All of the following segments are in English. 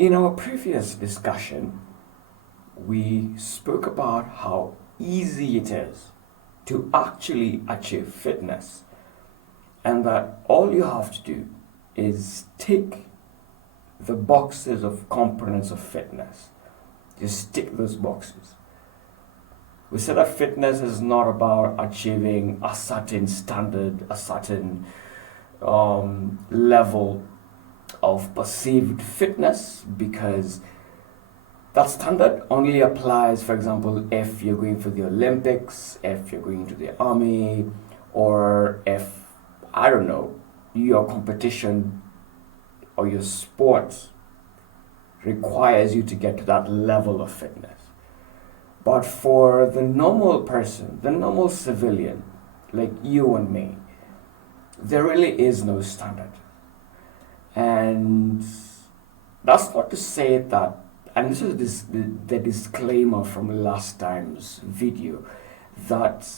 In our previous discussion, we spoke about how easy it is to actually achieve fitness, and that all you have to do is tick the boxes of components of fitness. Just tick those boxes. We said that fitness is not about achieving a certain standard, a certain level of perceived fitness, because that standard only applies, for example, if you're going for the Olympics, if you're going to the army, or if, I don't know, your competition or your sport requires you to get to that level of fitness. But for the normal person, the normal civilian, like you and me, there really is no standard. And that's not to say that, and this is the disclaimer from last time's video, that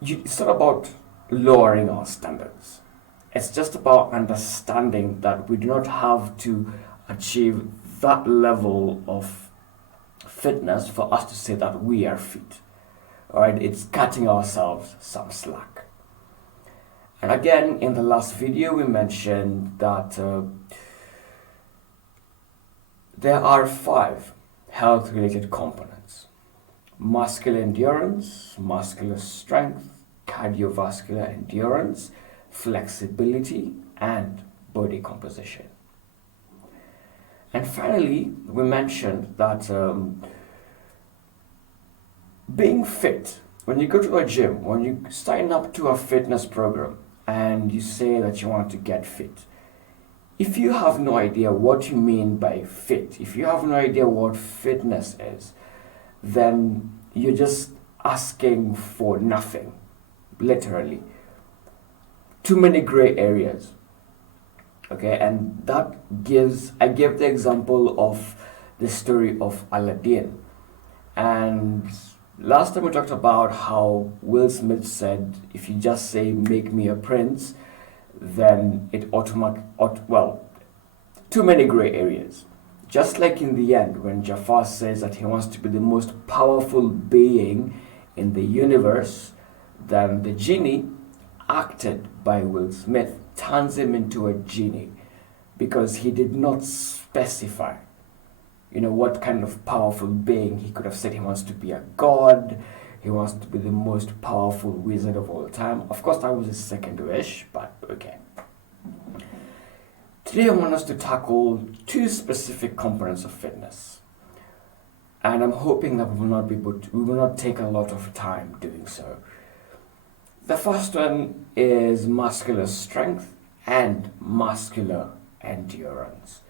it's not about lowering our standards. It's just about understanding that we do not have to achieve that level of fitness for us to say that we are fit. All right, it's cutting ourselves some slack. And again, in the last video, we mentioned that there are 5 health-related components: muscular endurance, muscular strength, cardiovascular endurance, flexibility, and body composition. And finally, we mentioned that being fit, when you go to a gym, when you sign up to a fitness program and you say that you want to get fit, if you have no idea what you mean by fit, if you have no idea what fitness is, then you're just asking for nothing, literally. Too many gray areas. Okay, and I gave the example of the story of Aladdin. And last time we talked about how Will Smith said, if you just say, "Make me a prince," then it too many gray areas. Just like in the end, when Jafar says that he wants to be the most powerful being in the universe, then the genie, acted by Will Smith, turns him into a genie because he did not specify, what kind of powerful being. He could have said he wants to be a god, he wants to be the most powerful wizard of all time. Of course, that was his second wish, but okay. Today I want us to tackle 2 specific components of fitness, and I'm hoping that we will not take a lot of time doing so. The first one is muscular strength and muscular endurance.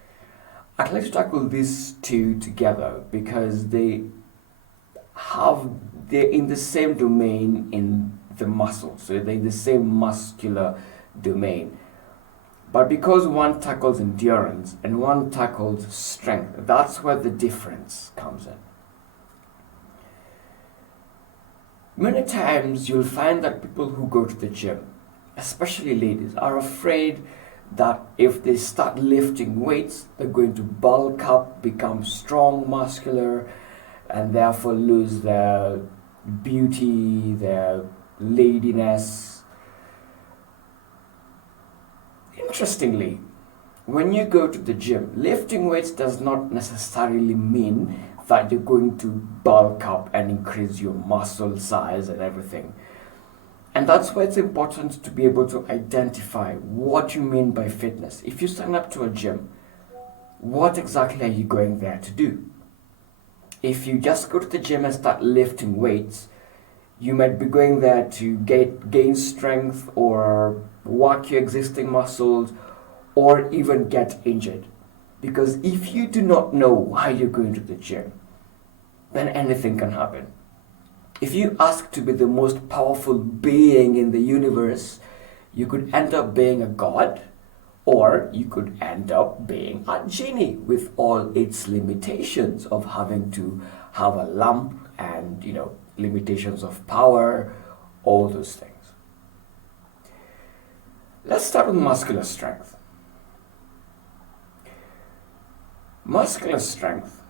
I'd like to tackle these 2 together because they're in the same domain in the muscle, so they're in the same muscular domain. But because one tackles endurance and one tackles strength, that's where the difference comes in. Many times you'll find that people who go to the gym, especially ladies, are afraid that if they start lifting weights, they're going to bulk up, become strong, muscular, and therefore lose their beauty, their ladiness. Interestingly, when you go to the gym, lifting weights does not necessarily mean that you're going to bulk up and increase your muscle size and everything. And that's why it's important to be able to identify what you mean by fitness. If you sign up to a gym, what exactly are you going there to do? If you just go to the gym and start lifting weights, you might be going there to gain strength or work your existing muscles or even get injured. Because if you do not know why you're going to the gym, then anything can happen. If you ask to be the most powerful being in the universe, you could end up being a god, or you could end up being a genie with all its limitations of having to have a lamp and, limitations of power, all those things. Let's start with muscular strength. Muscular strength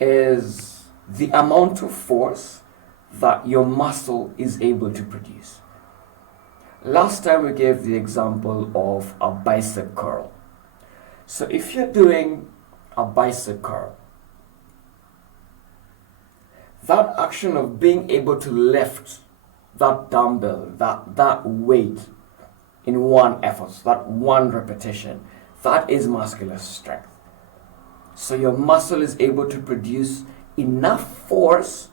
is the amount of force that your muscle is able to produce. Last time we gave the example of a bicep curl. So if you're doing a bicep curl, that action of being able to lift that dumbbell, that weight in one effort, that one repetition, that is muscular strength. So your muscle is able to produce enough force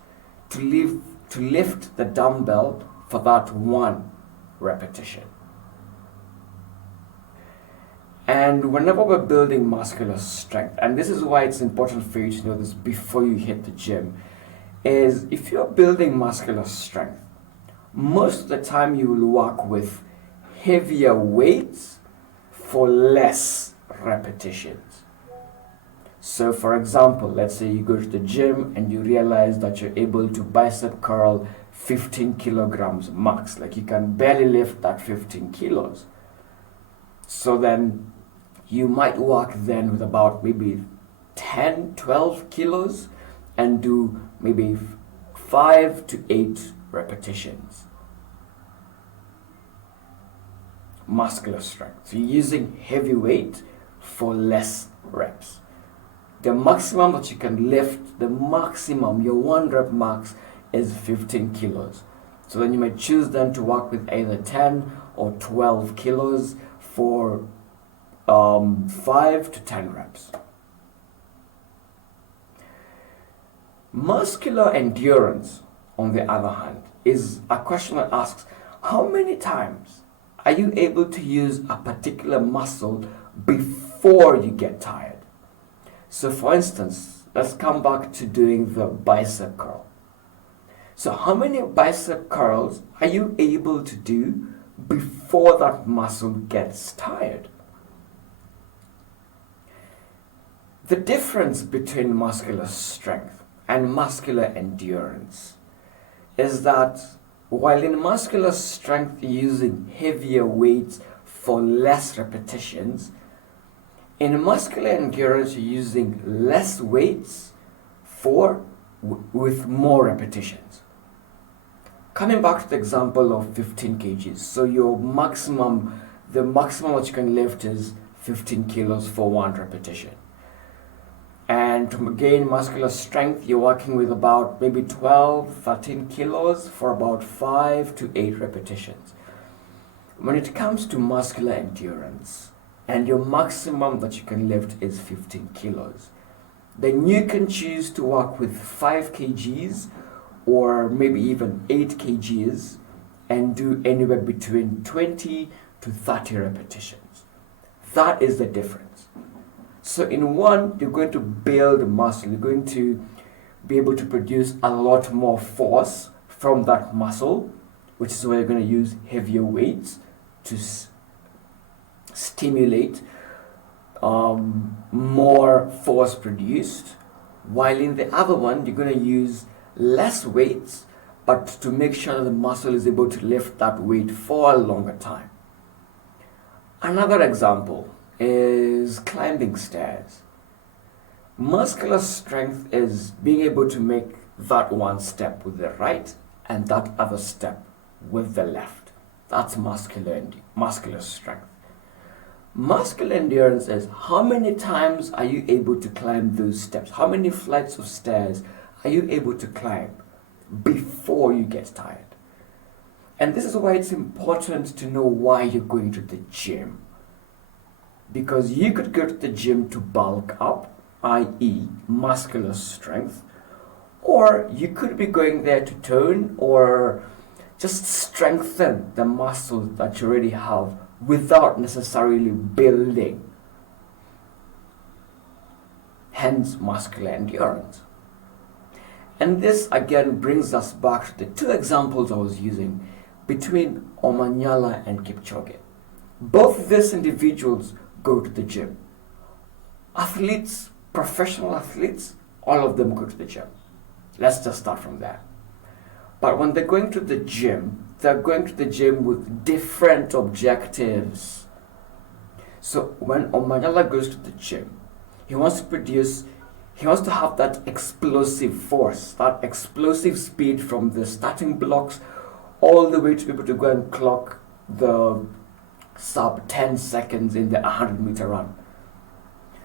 to lift the dumbbell for that one repetition. And whenever we're building muscular strength, and this is why it's important for you to know this before you hit the gym, is if you're building muscular strength, most of the time you will work with heavier weights for less repetitions. So for example, let's say you go to the gym and you realize that you're able to bicep curl 15 kilograms max, like you can barely lift that 15 kilos. So then you might work then with about maybe 10, 12 kilos and do maybe 5 to 8 repetitions. Muscular strength. So you're using heavy weight for less reps. The maximum that you can lift, the maximum, your 1 rep max is 15 kilos. So then you might choose then to work with either 10 or 12 kilos for 5 to 10 reps. Muscular endurance, on the other hand, is a question that asks, how many times are you able to use a particular muscle before you get tired? So for instance, let's come back to doing the bicep curl. So how many bicep curls are you able to do before that muscle gets tired? The difference between muscular strength and muscular endurance is that while in muscular strength you're using heavier weights for less repetitions, in muscular endurance you're using less weights with more repetitions. Coming back to the example of 15 kgs, so the maximum that you can lift is 15 kilos for 1 repetition. And to gain muscular strength, you're working with about maybe 12, 13 kilos for about 5 to 8 repetitions. When it comes to muscular endurance, and your maximum that you can lift is 15 kilos, then you can choose to work with 5 kgs or maybe even 8 kgs and do anywhere between 20 to 30 repetitions. That is the difference. So in one, you're going to build muscle. You're going to be able to produce a lot more force from that muscle, which is why you're going to use heavier weights to stimulate more force produced. While in the other one, you're going to use less weights, but to make sure that the muscle is able to lift that weight for a longer time. Another example is climbing stairs. Muscular strength is being able to make that one step with the right and that other step with the left. That's muscular strength. Muscular endurance is how many times are you able to climb those steps? How many flights of stairs are you able to climb before you get tired? And this is why it's important to know why you're going to the gym. Because you could go to the gym to bulk up, i.e. muscular strength, or you could be going there to tone or just strengthen the muscles that you already have without necessarily building. Hence muscular endurance. And this again brings us back to the 2 examples I was using between Omanyala and Kipchoge. Both these individuals go to the gym. Athletes, professional athletes, all of them go to the gym. Let's just start from there. But when they're going to the gym, they're going to the gym with different objectives. So when Omanyala goes to the gym, He wants to produce, he wants to have that explosive force, that explosive speed from the starting blocks all the way to be able to go and clock the sub 10 seconds in the 100-meter run.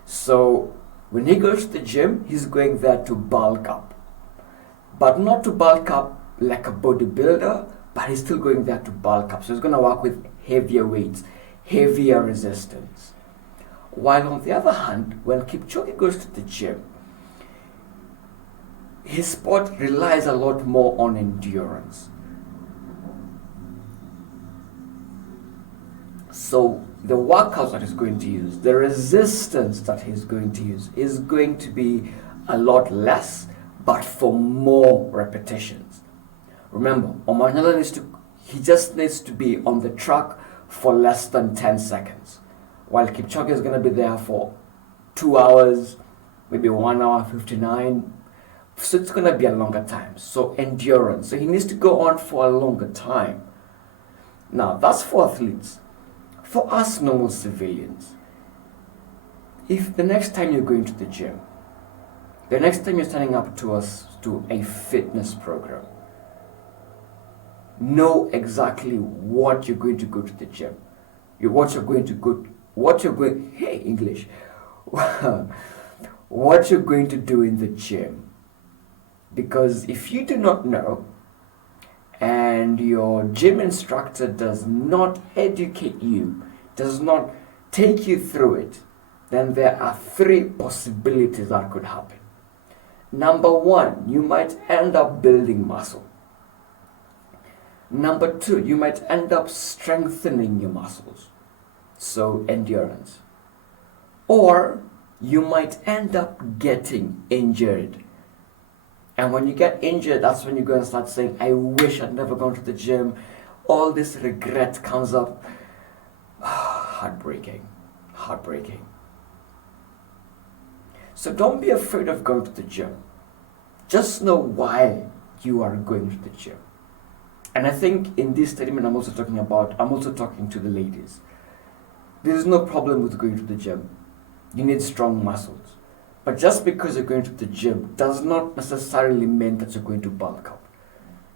So when he goes to the gym, he's going there to bulk up. But not to bulk up like a bodybuilder, but he's still going there to bulk up. So he's going to work with heavier weights, heavier resistance. While on the other hand, when Kipchoge goes to the gym, his sport relies a lot more on endurance. So the workouts that he's going to use, the resistance that he's going to use is going to be a lot less, but for more repetitions. Remember, Omanyala he just needs to be on the track for less than 10 seconds. While Kipchoge is going to be there for 2 hours, maybe 1 hour 59. So it's going to be a longer time. So endurance. So he needs to go on for a longer time. Now, that's for athletes. For us normal civilians, if the next time you're going to the gym, the next time you're signing up to a fitness program, know exactly what you're going to go to the gym. What you're going to do in the gym. Because if you do not know, and your gym instructor does not educate you, does not take you through it, then there are 3 possibilities that could happen. Number 1, you might end up building muscle. Number 2, you might end up strengthening your muscles, so endurance. Or you might end up getting injured. And when you get injured, that's when you go and start saying, I wish I'd never gone to the gym. All this regret comes up. Heartbreaking. So don't be afraid of going to the gym. Just know why you are going to the gym. And I think in this statement I'm also talking to the ladies. There is no problem with going to the gym. You need strong muscles. But just because you're going to the gym does not necessarily mean that you're going to bulk up.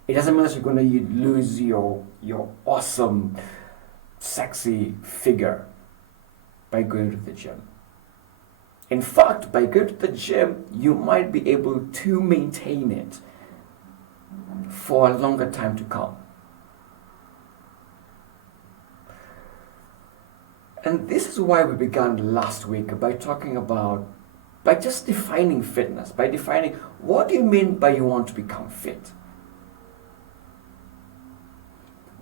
It doesn't mean that you're going to lose your awesome, sexy figure by going to the gym. In fact, by going to the gym, you might be able to maintain it for a longer time to come. And this is why we began last week by just defining fitness, by defining what do you mean by you want to become fit.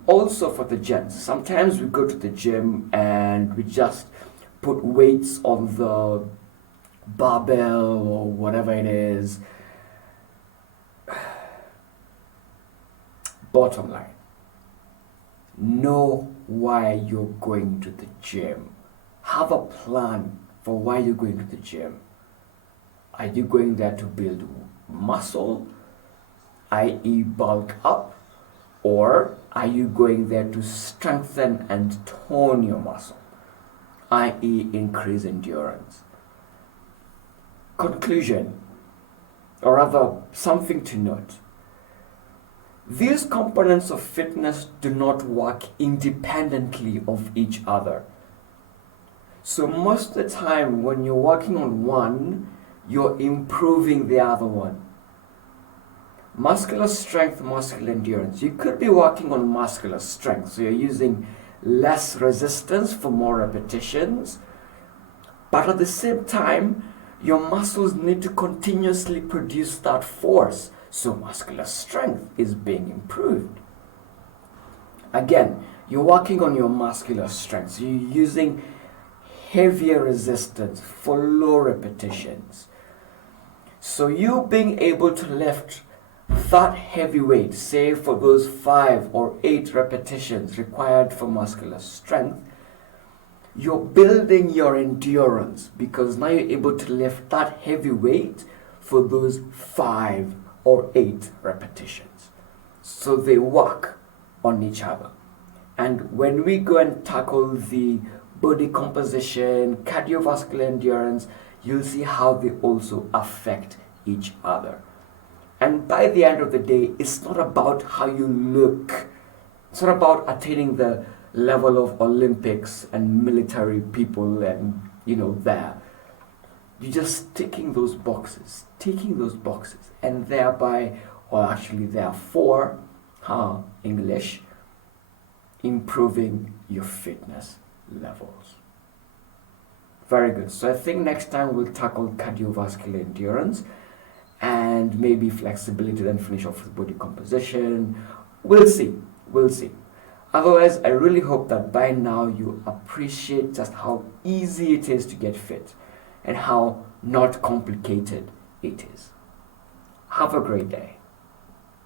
Also for the gents, sometimes we go to the gym and we just put weights on the barbell or whatever it is. Bottom line, know why you're going to the gym. Have a plan for why you're going to the gym. Are you going there to build muscle, i.e. bulk up, or are you going there to strengthen and tone your muscle, i.e. increase endurance? Conclusion, or rather something to note. These components of fitness do not work independently of each other. So most of the time when you're working on one, you're improving the other one. Muscular strength, muscular endurance. You could be working on muscular strength, so you're using less resistance for more repetitions, but at the same time, your muscles need to continuously produce that force, so muscular strength is being improved. Again, you're working on your muscular strength, so you're using heavier resistance for low repetitions. So you being able to lift that heavy weight, say for those 5 or 8 repetitions required for muscular strength, you're building your endurance because now you're able to lift that heavy weight for those 5 or 8 repetitions. So they work on each other. And when we go and tackle the body composition, cardiovascular endurance, you'll see how they also affect each other. And by the end of the day, it's not about how you look. It's not about attaining the level of Olympics and military people and, there. You're just ticking those boxes, and thereby, or actually therefore, English, improving your fitness levels. Very good. So I think next time we'll tackle cardiovascular endurance and maybe flexibility, then finish off with body composition. We'll see. Otherwise, I really hope that by now you appreciate just how easy it is to get fit and how not complicated it is. Have a great day.